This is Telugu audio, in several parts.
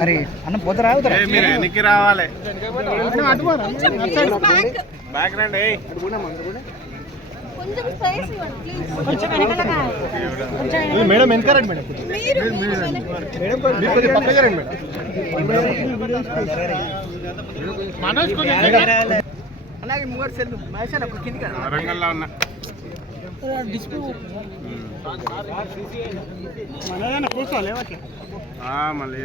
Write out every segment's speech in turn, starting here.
అరే అన్న పోతారా మీరు వెనక్కి రావాలి బ్యాక్ రండి మేడం వెనక రండి మేడం పక్కగా రండి మేడం అలాగే మూడు సెల్లు మహేష్ అప్పుడు కిందికి వరంగల్లో ఉన్నా కూర్చోవాలి మళ్ళీ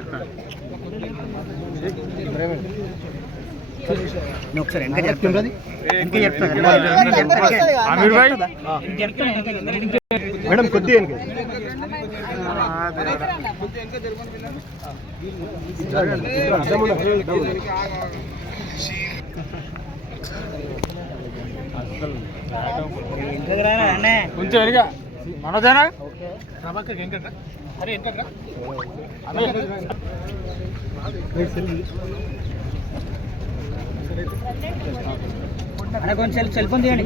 ఒకసారి వెనక చెప్తుంది మేడం కొద్ది కొంచెం వెనక మనోజానా అరే ఎంత అన్న కొంచెం సెల్ ఫోన్ తీయండి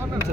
కొంచెం